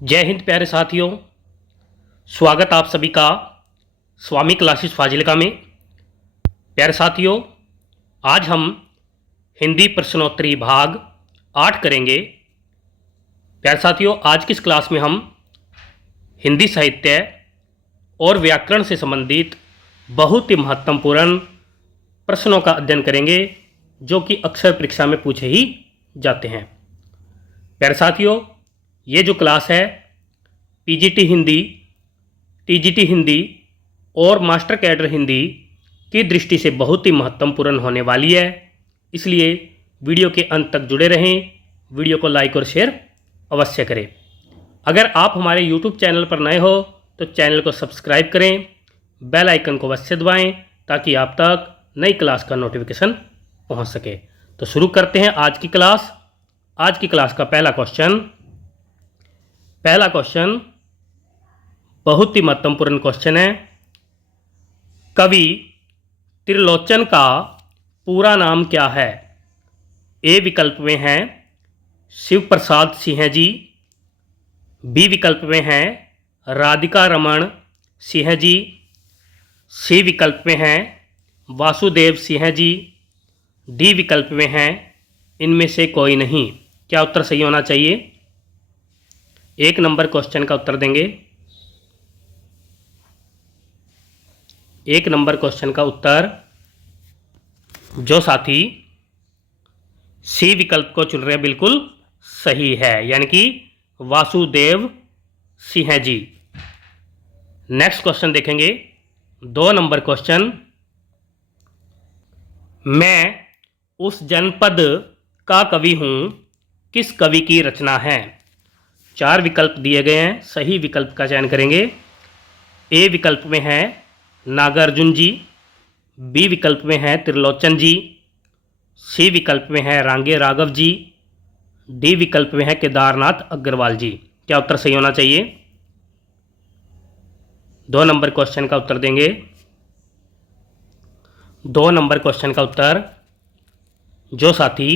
जय हिंद प्यारे साथियों। स्वागत आप सभी का स्वामी क्लासेस फाजिलका में। प्यारे साथियों, आज हम हिंदी प्रश्नोत्तरी भाग 8 करेंगे। प्यारे साथियों, आज की इस क्लास में हम हिंदी साहित्य और व्याकरण से संबंधित बहुत ही महत्वपूर्ण प्रश्नों का अध्ययन करेंगे जो कि अक्सर परीक्षा में पूछे ही जाते हैं। प्यारे साथियों, ये जो क्लास है पीजीटी हिंदी, टीजीटी हिंदी और मास्टर कैडर हिंदी की दृष्टि से बहुत ही महत्वपूर्ण होने वाली है, इसलिए वीडियो के अंत तक जुड़े रहें। वीडियो को लाइक और शेयर अवश्य करें। अगर आप हमारे यूट्यूब चैनल पर नए हो तो चैनल को सब्सक्राइब करें, बेल आइकन को अवश्य दबाएं ताकि आप तक नई क्लास का नोटिफिकेशन पहुंच सके। तो शुरू करते हैं आज की क्लास। आज की क्लास का पहला क्वेश्चन बहुत ही महत्वपूर्ण क्वेश्चन है। कवि त्रिलोचन का पूरा नाम क्या है? ए विकल्प में हैं शिव प्रसाद सिंह जी, बी विकल्प में हैं राधिका रमन सिंह जी, सी विकल्प में हैं वासुदेव सिंह जी, डी विकल्प में हैं इनमें से कोई नहीं। क्या उत्तर सही होना चाहिए? एक नंबर क्वेश्चन का उत्तर देंगे। एक नंबर क्वेश्चन का उत्तर जो साथी सी विकल्प को चुन रहे हैं बिल्कुल सही है, यानी कि वासुदेव सिंह जी। नेक्स्ट क्वेश्चन देखेंगे, 2 नंबर क्वेश्चन। मैं उस जनपद का कवि हूं, किस कवि की रचना है? 4 विकल्प दिए गए हैं, सही विकल्प का चयन करेंगे। ए विकल्प में है नागार्जुन जी, बी विकल्प में है त्रिलोचन जी, सी विकल्प में है रांगे राघव जी, डी विकल्प में है केदारनाथ अग्रवाल जी। क्या उत्तर सही होना चाहिए? 2 नंबर क्वेश्चन का उत्तर देंगे। 2 नंबर क्वेश्चन का उत्तर जो साथी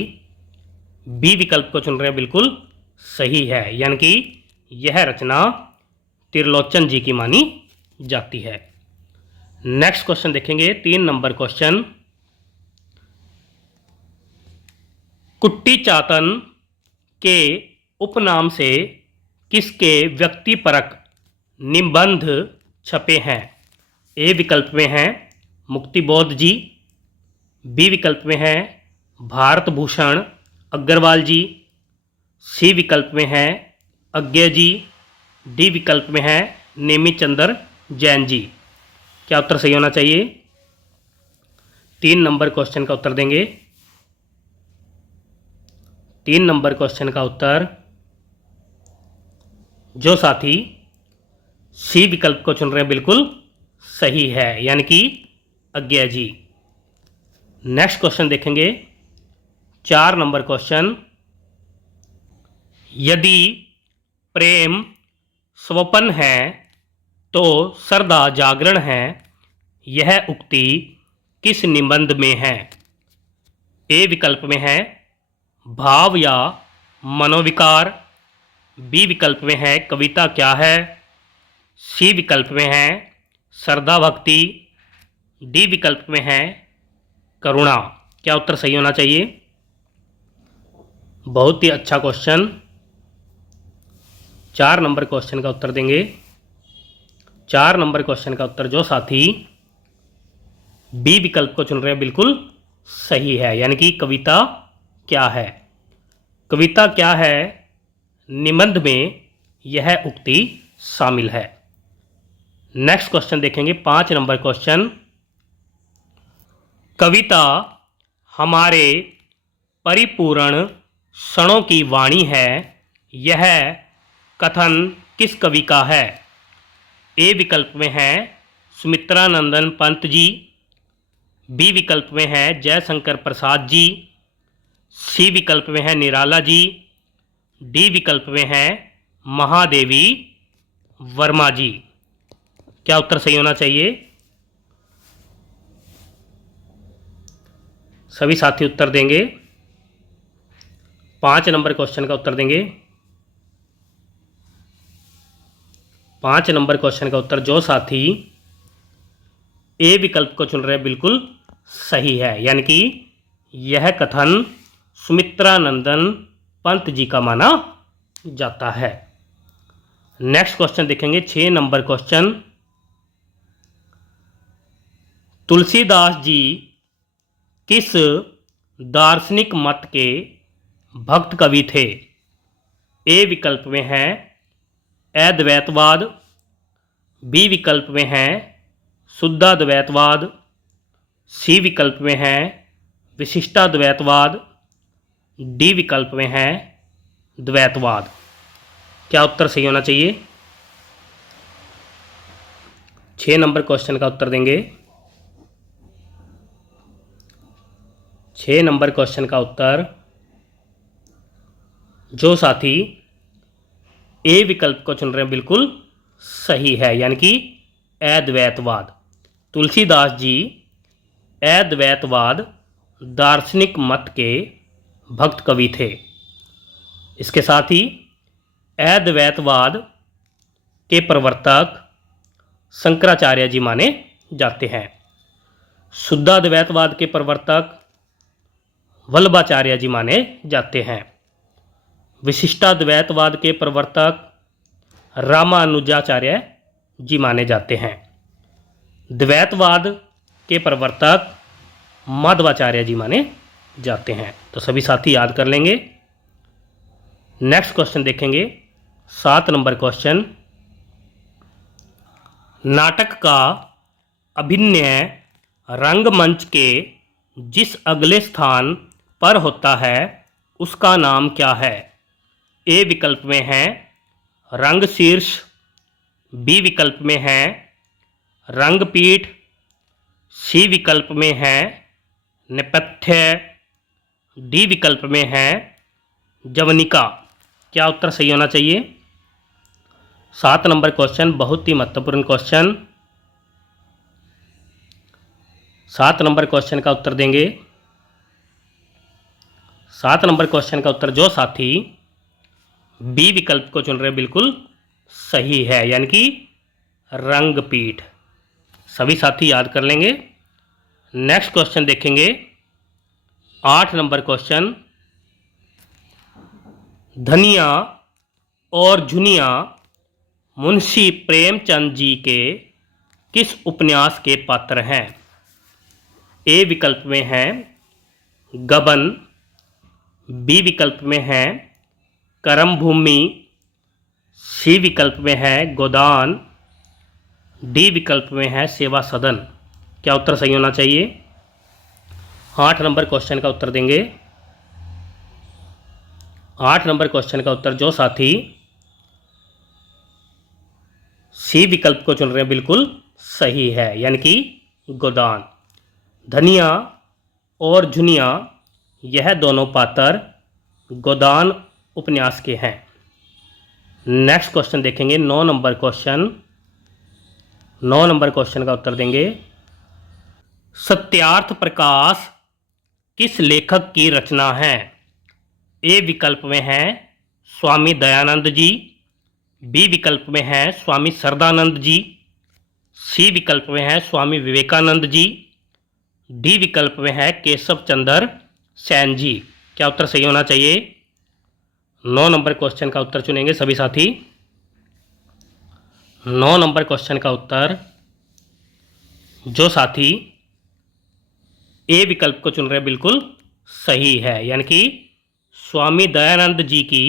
बी विकल्प को चुन रहे हैं बिल्कुल सही है, यानी कि यह रचना त्रिलोचन जी की मानी जाती है। नेक्स्ट क्वेश्चन देखेंगे, 3 नंबर क्वेश्चन। कुट्टी चातन के उपनाम से किसके व्यक्तिपरक निबंध छपे हैं? ए विकल्प में हैं मुक्तिबोध जी, बी विकल्प में हैं भारत भूषण अग्रवाल जी, सी विकल्प में हैं अज्ञे जी, डी विकल्प में हैं नेमिचंद्र जैन जी। क्या उत्तर सही होना चाहिए? 3 नंबर क्वेश्चन का उत्तर देंगे। 3 नंबर क्वेश्चन का उत्तर जो साथी सी विकल्प को चुन रहे हैं बिल्कुल सही है, यानी कि अज्ञे जी। नेक्स्ट क्वेश्चन देखेंगे, 4 नंबर क्वेश्चन। यदि प्रेम स्वपन है तो श्रद्धा जागरण है, यह उक्ति किस निबंध में है? ए विकल्प में है भाव या मनोविकार, बी विकल्प में है कविता क्या है, सी विकल्प में है श्रद्धा भक्ति, डी विकल्प में है करुणा। क्या उत्तर सही होना चाहिए? बहुत ही अच्छा क्वेश्चन। 4 नंबर क्वेश्चन का उत्तर देंगे। 4 नंबर क्वेश्चन का उत्तर जो साथी बी विकल्प को चुन रहे हैं बिल्कुल सही है, यानी कि कविता क्या है। कविता क्या है निबंध में यह उक्ति शामिल है। नेक्स्ट क्वेश्चन देखेंगे, 5 नंबर क्वेश्चन। कविता हमारे परिपूर्ण क्षणों की वाणी है, यह कथन किस कवि का है? ए विकल्प में है सुमित्रानंदन पंत जी, बी विकल्प में है जयशंकर प्रसाद जी, सी विकल्प में है निराला जी, डी विकल्प में है महादेवी वर्मा जी। क्या उत्तर सही होना चाहिए? सभी साथी उत्तर देंगे। 5 नंबर क्वेश्चन का उत्तर देंगे। 5 नंबर क्वेश्चन का उत्तर जो साथी ए विकल्प को चुन रहे हैं बिल्कुल सही है, यानी कि यह कथन सुमित्रानंदन पंत जी का माना जाता है। नेक्स्ट क्वेश्चन देखेंगे 6 नंबर क्वेश्चन। तुलसीदास जी किस दार्शनिक मत के भक्त कवि थे? ए विकल्प में है अद्वैतवाद, बी विकल्प में है शुद्धाद्वैतवाद, सी विकल्प में है विशिष्टाद्वैतवाद, डी विकल्प में है द्वैतवाद। क्या उत्तर सही होना चाहिए? 6 नंबर क्वेश्चन का उत्तर देंगे। 6 नंबर क्वेश्चन का उत्तर जो साथी ए विकल्प को चुन रहे हैं बिल्कुल सही है, यानी कि अद्वैतवाद। तुलसीदास जी अद्वैतवाद दार्शनिक मत के भक्त कवि थे। इसके साथ ही अद्वैतवाद के प्रवर्तक शंकराचार्य जी माने जाते हैं। शुद्धाद्वैतवाद के प्रवर्तक वल्लभाचार्य जी माने जाते हैं। विशिष्टाद्वैतवाद के प्रवर्तक रामानुजाचार्य जी माने जाते हैं। द्वैतवाद के प्रवर्तक माधवाचार्य जी माने जाते हैं। तो सभी साथी याद कर लेंगे। नेक्स्ट क्वेश्चन देखेंगे 7 नंबर क्वेश्चन। नाटक का अभिनय रंगमंच के जिस अगले स्थान पर होता है उसका नाम क्या है? ए विकल्प में है रंगशीर्ष, बी विकल्प में है रंगपीठ, सी विकल्प में है नेपथ्य, डी विकल्प में है जवनिका। क्या उत्तर सही होना चाहिए? 7 नंबर क्वेश्चन बहुत ही महत्वपूर्ण क्वेश्चन। 7 नंबर क्वेश्चन का उत्तर देंगे। 7 नंबर क्वेश्चन का उत्तर जो साथी बी विकल्प को चुन रहे हैं बिल्कुल सही है, यानी कि रंगपीठ। सभी साथी याद कर लेंगे। नेक्स्ट क्वेश्चन देखेंगे 8 नंबर क्वेश्चन। धनिया और झुनिया मुंशी प्रेमचंद जी के किस उपन्यास के पात्र हैं? ए विकल्प में है गबन, बी विकल्प में है करमभूमि, सी विकल्प में है गोदान, डी विकल्प में है सेवा सदन। क्या उत्तर सही होना चाहिए? 8 नंबर क्वेश्चन का उत्तर देंगे। 8 नंबर क्वेश्चन का उत्तर जो साथी सी विकल्प को चुन रहे हैं बिल्कुल सही है, यानी कि गोदान। धनिया और झुनिया यह दोनों पात्र गोदान उपन्यास के हैं। नेक्स्ट क्वेश्चन देखेंगे 9 नंबर क्वेश्चन। 9 नंबर क्वेश्चन का उत्तर देंगे। सत्यार्थ प्रकाश किस लेखक की रचना है? ए विकल्प में है स्वामी दयानंद जी, बी विकल्प में है स्वामी सरदानंद जी, सी विकल्प में है स्वामी विवेकानंद जी, डी विकल्प में है केशव चंद्र सेन जी। क्या उत्तर सही होना चाहिए? 9 नंबर क्वेश्चन का उत्तर चुनेंगे सभी साथी। 9 नंबर क्वेश्चन का उत्तर जो साथी ए विकल्प को चुन रहे हैं बिल्कुल सही है, यानी कि स्वामी दयानंद जी की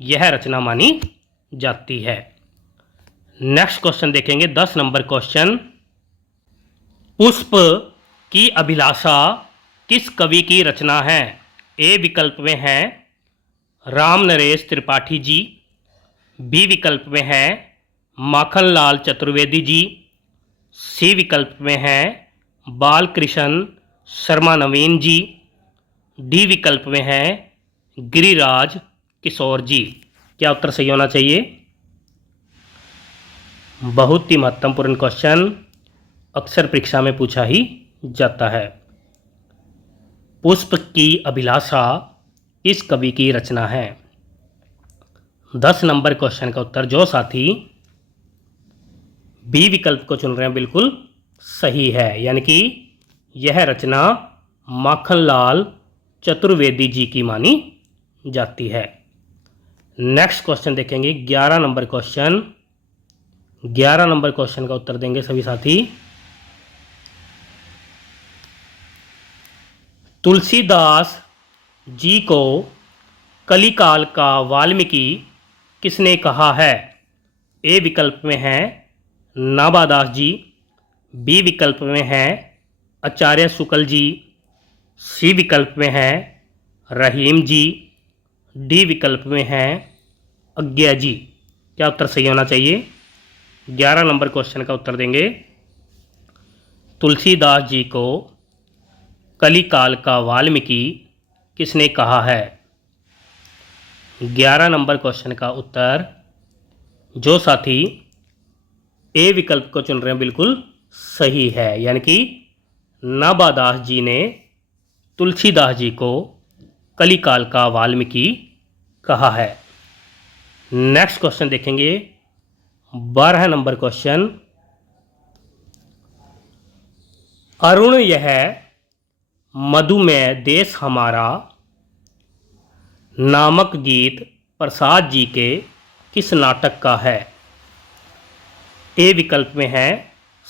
यह रचना मानी जाती है। नेक्स्ट क्वेश्चन देखेंगे 10 नंबर क्वेश्चन। पुष्प की अभिलाषा किस कवि की रचना है? ए विकल्प में है राम नरेश त्रिपाठी जी, बी विकल्प में है माखनलाल चतुर्वेदी जी, सी विकल्प में है बालकृष्ण शर्मा नवीन जी, डी विकल्प में है गिरिराज किशोर जी। क्या उत्तर सही होना चाहिए? बहुत ही महत्वपूर्ण क्वेश्चन, अक्सर परीक्षा में पूछा ही जाता है। पुष्प की अभिलाषा इस कवि की रचना है। 10 नंबर क्वेश्चन का उत्तर जो साथी बी विकल्प को चुन रहे हैं, बिल्कुल सही है, यानी कि यह रचना माखनलाल चतुर्वेदी जी की मानी जाती है। नेक्स्ट क्वेश्चन देखेंगे 11 नंबर क्वेश्चन। 11 नंबर क्वेश्चन का उत्तर देंगे सभी साथी। तुलसीदास जी को कलिकाल का वाल्मीकि किसने कहा है? ए विकल्प में है नाभादास जी, बी विकल्प में है आचार्य शुक्ल जी, सी विकल्प में है रहीम जी, डी विकल्प में है अज्ञा जी। क्या उत्तर सही होना चाहिए? 11 नंबर क्वेश्चन का उत्तर देंगे तुलसीदास जी को कलिकाल का वाल्मीकि किसने कहा है? 11 नंबर क्वेश्चन का उत्तर जो साथी ए विकल्प को चुन रहे हैं, बिल्कुल सही है, यानी कि नाभादास जी ने तुलसीदास जी को कलिकाल का वाल्मीकि कहा है। नेक्स्ट क्वेश्चन देखेंगे 12 नंबर क्वेश्चन। अरुण यह मधुमेह देश हमारा नामक गीत प्रसाद जी के किस नाटक का है? ए विकल्प में है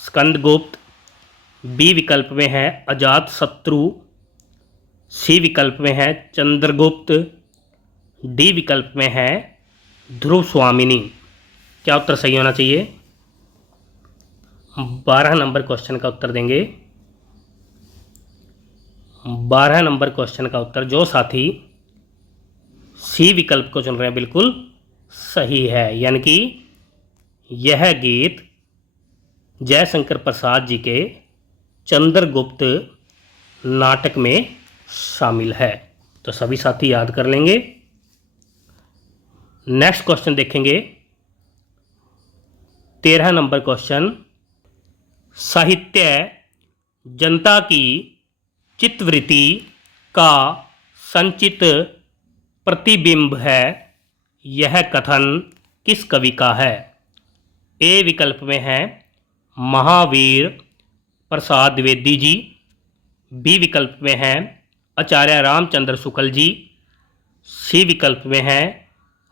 स्कंदगुप्त, बी विकल्प में है अजातशत्रु, सी विकल्प में है चंद्रगुप्त, डी विकल्प में है ध्रुव स्वामिनी। क्या उत्तर सही होना चाहिए? 12 नंबर क्वेश्चन का उत्तर देंगे 12 नंबर क्वेश्चन का उत्तर जो साथी सी विकल्प को चुन रहे हैं, बिल्कुल सही है, यानी कि यह गीत जयशंकर प्रसाद जी के चंद्रगुप्त नाटक में शामिल है। तो सभी साथी याद कर लेंगे। नेक्स्ट क्वेश्चन देखेंगे 13 नंबर क्वेश्चन। साहित्य जनता की चित्तवृत्ति का संचित प्रतिबिंब है, यह कथन किस कवि का है? ए विकल्प में है महावीर प्रसाद द्विवेदी जी, बी विकल्प में है आचार्य रामचंद्र शुक्ल जी, सी विकल्प में है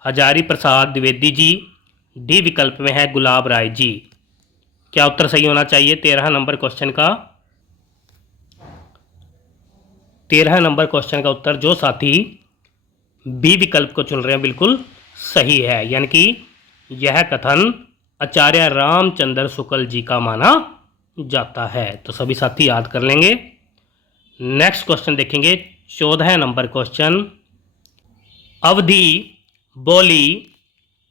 हजारी प्रसाद द्विवेदी जी, डी विकल्प में है गुलाब राय जी। क्या उत्तर सही होना चाहिए 13 नंबर क्वेश्चन का? 13 नंबर क्वेश्चन का उत्तर जो साथी बी विकल्प को चुन रहे हैं, बिल्कुल सही है, यानी कि यह कथन आचार्य रामचंद्र शुक्ल जी का माना जाता है। तो सभी साथी याद कर लेंगे। नेक्स्ट क्वेश्चन देखेंगे 14 नंबर क्वेश्चन। अवधि बोली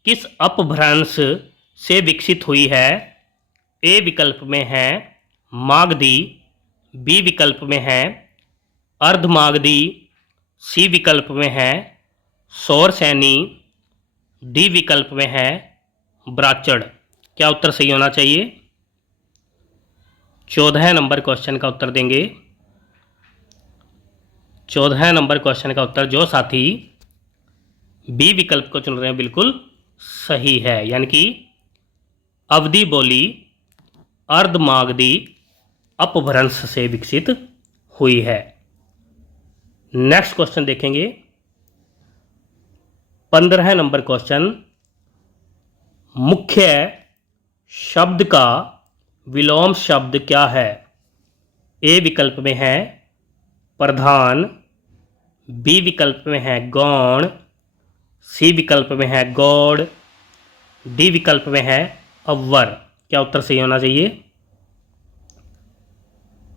किस अपभ्रंश से विकसित हुई है? ए विकल्प में है मागधी, बी विकल्प में है अर्धमागधी, सी विकल्प में है सौरसैनी, डी विकल्प में है ब्राचड़। क्या उत्तर सही होना चाहिए? 14 नंबर क्वेश्चन का उत्तर देंगे 14 नंबर क्वेश्चन का उत्तर जो साथी बी विकल्प को चुन रहे हैं, बिल्कुल सही है, यानी कि अवधि बोली अर्धमागधी अपभ्रंश से विकसित हुई है। नेक्स्ट क्वेश्चन देखेंगे 15 नंबर क्वेश्चन। मुख्य शब्द का विलोम शब्द क्या है? ए विकल्प में है प्रधान, बी विकल्प में है गौण, सी विकल्प में है गौड़, डी विकल्प में है अव्वर। क्या उत्तर सही होना चाहिए?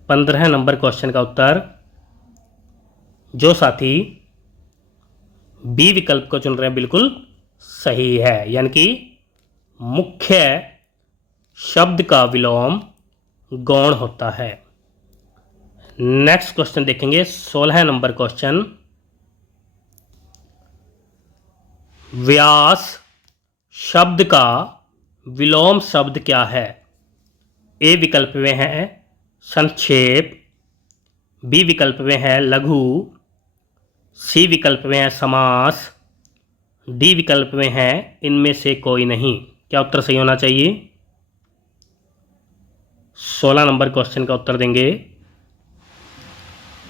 15 नंबर क्वेश्चन का उत्तर जो साथी बी विकल्प को चुन रहे हैं, बिल्कुल सही है, यानी कि मुख्य शब्द का विलोम गौण होता है। नेक्स्ट क्वेश्चन देखेंगे 16 नंबर क्वेश्चन। व्यास शब्द का विलोम शब्द क्या है? ए विकल्प में है संक्षेप, बी विकल्प में है लघु, सी विकल्प में है समास, डी विकल्प में है इनमें से कोई नहीं। क्या उत्तर सही होना चाहिए? 16 नंबर क्वेश्चन का उत्तर देंगे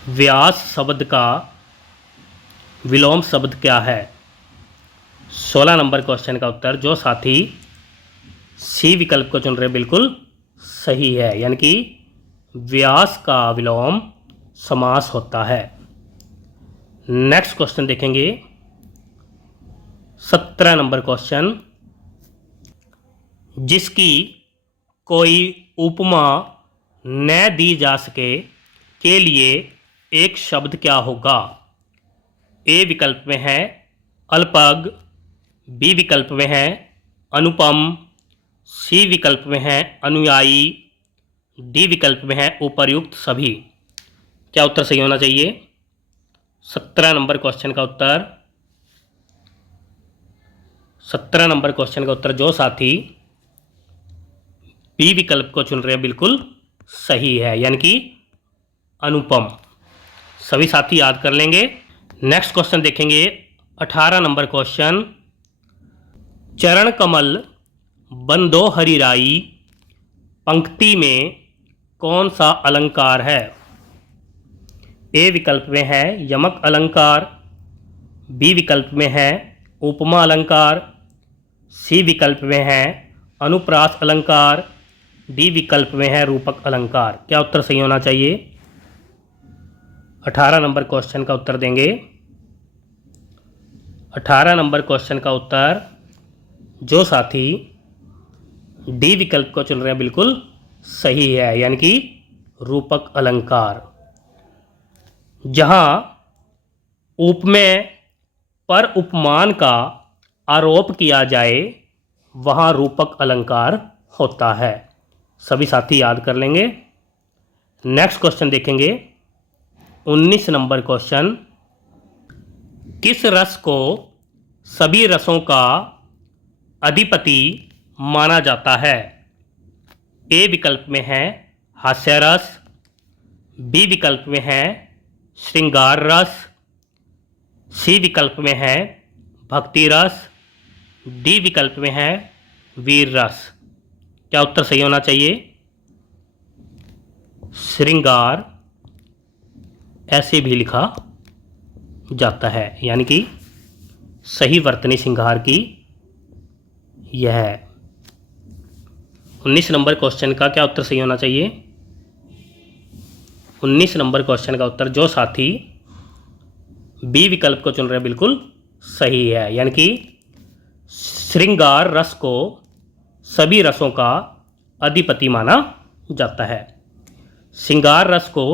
व्यास शब्द का विलोम शब्द क्या है। 16 नंबर क्वेश्चन का उत्तर जो साथी सी विकल्प को चुन रहे बिल्कुल सही है, यानी कि व्यास का विलोम समास होता है। नेक्स्ट क्वेश्चन देखेंगे 17 नंबर क्वेश्चन, जिसकी कोई उपमा न दी जा सके के लिए एक शब्द क्या होगा। ए विकल्प में है अल्पज्ञ, बी विकल्प में है अनुपम, सी विकल्प में है अनुयायी, डी विकल्प में है उपर्युक्त सभी। क्या उत्तर सही होना चाहिए। 17 नंबर क्वेश्चन का उत्तर 17 नंबर क्वेश्चन का उत्तर जो साथी बी विकल्प को चुन रहे हैं बिल्कुल सही है, यानी कि अनुपम। सभी साथी याद कर लेंगे। नेक्स्ट क्वेश्चन देखेंगे 18 नंबर क्वेश्चन, चरण कमल बंदो हरिराई पंक्ति में कौन सा अलंकार है। ए विकल्प में है यमक अलंकार, बी विकल्प में है उपमा अलंकार, सी विकल्प में है अनुप्रास अलंकार, डी विकल्प में है रूपक अलंकार। क्या उत्तर सही होना चाहिए। 18 नंबर क्वेश्चन का उत्तर देंगे 18 नंबर क्वेश्चन का उत्तर जो साथी डी विकल्प को चुन रहे हैं बिल्कुल सही है, यानी कि रूपक अलंकार। जहां उपमेय पर उपमान का आरोप किया जाए वहां रूपक अलंकार होता है। सभी साथी याद कर लेंगे। नेक्स्ट क्वेश्चन देखेंगे 19 नंबर क्वेश्चन, किस रस को सभी रसों का अधिपति माना जाता है। ए विकल्प में है हास्य रस, बी विकल्प में है श्रृंगार रस, सी विकल्प में है भक्ति रस, डी विकल्प में है वीर रस। क्या उत्तर सही होना चाहिए। श्रृंगार ऐसे भी लिखा जाता है, यानी कि सही वर्तनी श्रृंगार की यह है। 19 नंबर क्वेश्चन का क्या उत्तर सही होना चाहिए। 19 नंबर क्वेश्चन का उत्तर जो साथी बी विकल्प को चुन रहे हैं बिल्कुल सही है, यानी कि श्रृंगार रस को सभी रसों का अधिपति माना जाता है। श्रृंगार रस को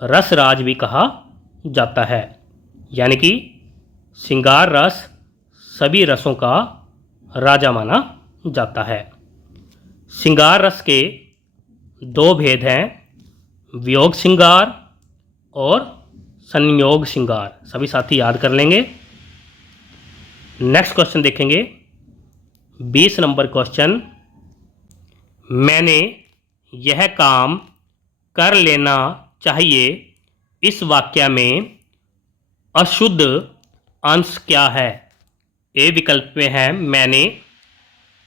रसराज भी कहा जाता है, यानी कि श्रृंगार रस सभी रसों का राजा माना जाता है। श्रृंगार रस के दो भेद हैं, वियोग श्रृंगार और संयोग श्रृंगार। सभी साथी याद कर लेंगे। नेक्स्ट क्वेश्चन देखेंगे 20 नंबर क्वेश्चन, मैंने यह काम कर लेना चाहिए इस वाक्य में अशुद्ध अंश क्या है। ए विकल्प में है मैंने,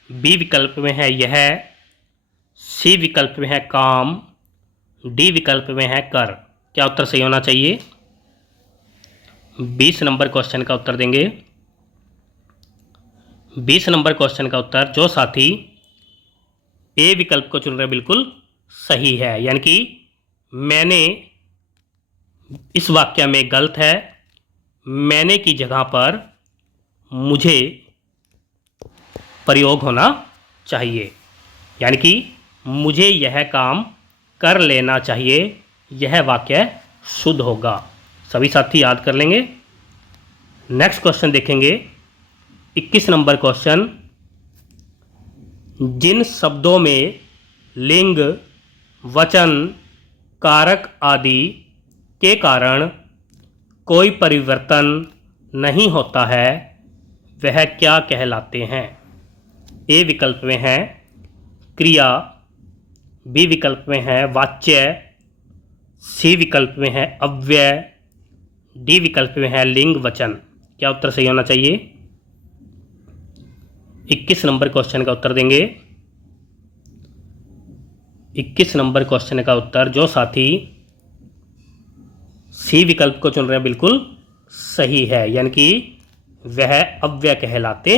बी विकल्प में है यह, सी विकल्प में है काम, डी विकल्प में है कर। क्या उत्तर सही होना चाहिए। 20 नंबर क्वेश्चन का उत्तर देंगे 20 नंबर क्वेश्चन का उत्तर जो साथी ए विकल्प को चुन रहे बिल्कुल सही है, यानी कि मैंने इस वाक्य में गलत है, मैंने की जगह पर मुझे प्रयोग होना चाहिए, यानी कि मुझे यह काम कर लेना चाहिए, यह वाक्य शुद्ध होगा। सभी साथी याद कर लेंगे। नेक्स्ट क्वेश्चन देखेंगे 21 नंबर क्वेश्चन, जिन शब्दों में लिंग, वचन, कारक आदि के कारण कोई परिवर्तन नहीं होता है वह क्या कहलाते हैं। ए विकल्प में है क्रिया, बी विकल्प में है वाच्य, सी विकल्प में है अव्यय, डी विकल्प में है लिंग वचन। क्या उत्तर सही होना चाहिए। 21 नंबर क्वेश्चन का उत्तर देंगे 21 नंबर क्वेश्चन का उत्तर जो साथी सी विकल्प को चुन रहे हैं बिल्कुल सही है, यानी कि वह अव्यय कहलाते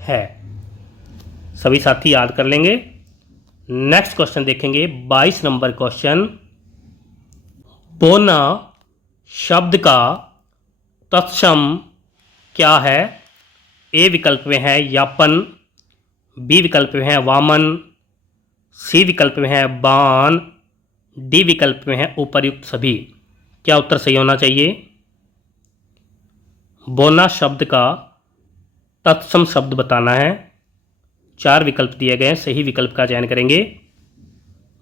हैं। सभी साथी याद कर लेंगे। नेक्स्ट क्वेश्चन देखेंगे 22 नंबर क्वेश्चन। बोना शब्द का तत्सम क्या है? ए विकल्प में है यापन, बी विकल्प में है वामन, सी विकल्प में है बाण, डी विकल्प में है उपर्युक्त सभी। क्या उत्तर सही होना चाहिए? बोना शब्द का तत्सम शब्द बताना है। 4 विकल्प दिए गए हैं, सही विकल्प का चयन करेंगे।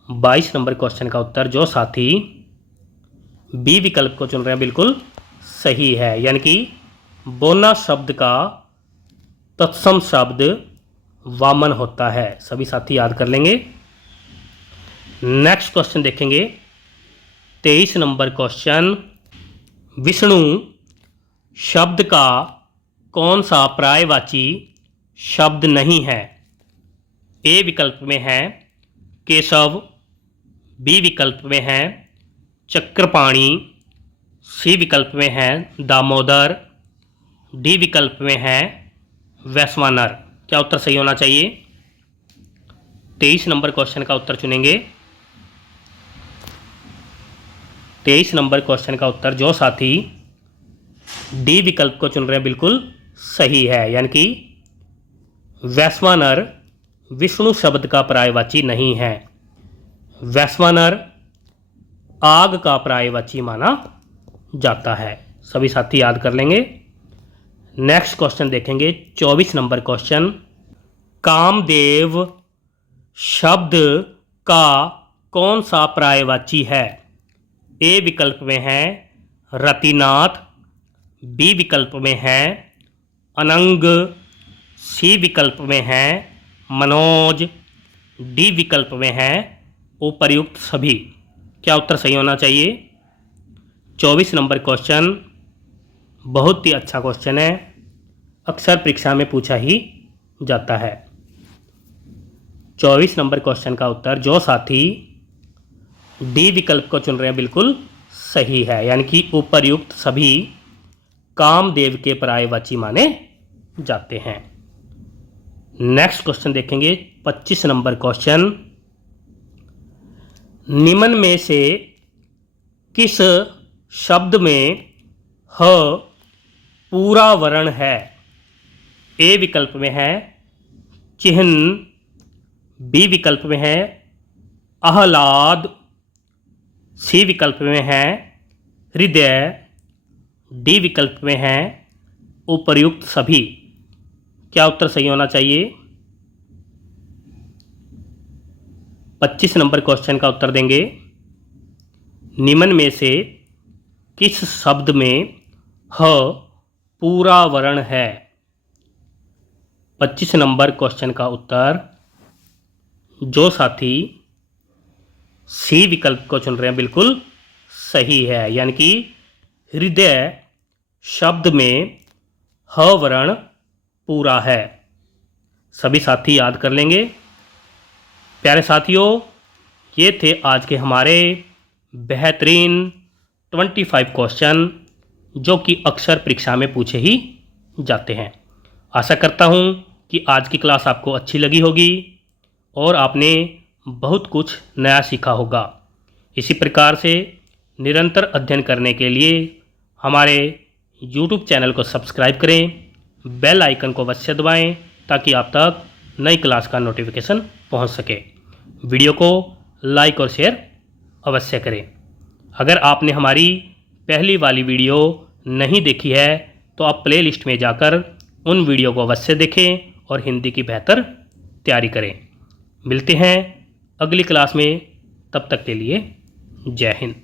22 नंबर क्वेश्चन का उत्तर जो साथी बी विकल्प को चुन रहे हैं बिल्कुल सही है, यानी कि बोना शब्द का तत्सम शब्द वामन होता है। सभी साथी याद कर लेंगे। नेक्स्ट क्वेश्चन देखेंगे 23 नंबर क्वेश्चन। विष्णु शब्द का कौन सा पर्यायवाची शब्द नहीं है? ए विकल्प में है केशव, बी विकल्प में है चक्रपाणी, सी विकल्प में है दामोदर, डी विकल्प में है वैश्वानर। क्या उत्तर सही होना चाहिए? 23 नंबर क्वेश्चन का उत्तर चुनेंगे। 23 नंबर क्वेश्चन का उत्तर जो साथी डी विकल्प को चुन रहे हैं बिल्कुल सही है, यानी कि वैश्वानर विष्णु शब्द का पर्यायवाची नहीं है। वैश्वानर आग का पर्यायवाची माना जाता है। सभी साथी याद कर लेंगे। नेक्स्ट क्वेश्चन देखेंगे 24 नंबर क्वेश्चन। कामदेव शब्द का कौन सा पर्यायवाची है? ए विकल्प में है रतिनाथ, बी विकल्प में है अनंग, सी विकल्प में है मनोज, डी विकल्प में है उपर्युक्त सभी। क्या उत्तर सही होना चाहिए? 24 नंबर क्वेश्चन बहुत ही अच्छा क्वेश्चन है, अक्सर परीक्षा में पूछा ही जाता है। 24 नंबर क्वेश्चन का उत्तर जो साथी डी विकल्प को चुन रहे हैं बिल्कुल सही है, यानी कि उपर्युक्त सभी कामदेव के पर्यायवाची माने जाते हैं। नेक्स्ट क्वेश्चन देखेंगे 25 नंबर क्वेश्चन। निम्न में से किस शब्द में ह पूरा वर्ण है? ए विकल्प में है चिह्न, बी विकल्प में है आह्लाद, सी विकल्प में है हृदय, डी विकल्प में है उपर्युक्त सभी। क्या उत्तर सही होना चाहिए? 25 नंबर क्वेश्चन का उत्तर देंगे। निम्न में से किस शब्द में ह पूरा वर्ण है? 25 नंबर क्वेश्चन का उत्तर जो साथी सी विकल्प को चुन रहे हैं बिल्कुल सही है, यानी कि हृदय शब्द में ह वर्ण पूरा है। सभी साथी याद कर लेंगे। प्यारे साथियों, ये थे आज के हमारे बेहतरीन 25 क्वेश्चन जो कि अक्सर परीक्षा में पूछे ही जाते हैं। आशा करता हूँ कि आज की क्लास आपको अच्छी लगी होगी और आपने बहुत कुछ नया सीखा होगा। इसी प्रकार से निरंतर अध्ययन करने के लिए हमारे YouTube चैनल को सब्सक्राइब करें, बेल आइकन को अवश्य दबाएं ताकि आप तक नई क्लास का नोटिफिकेशन पहुंच सके। वीडियो को लाइक और शेयर अवश्य करें। अगर आपने हमारी पहली वाली वीडियो नहीं देखी है तो आप प्लेलिस्ट में जाकर उन वीडियो को अवश्य देखें और हिंदी की बेहतर तैयारी करें। मिलते हैं अगली क्लास में, तब तक के लिए जय हिंद।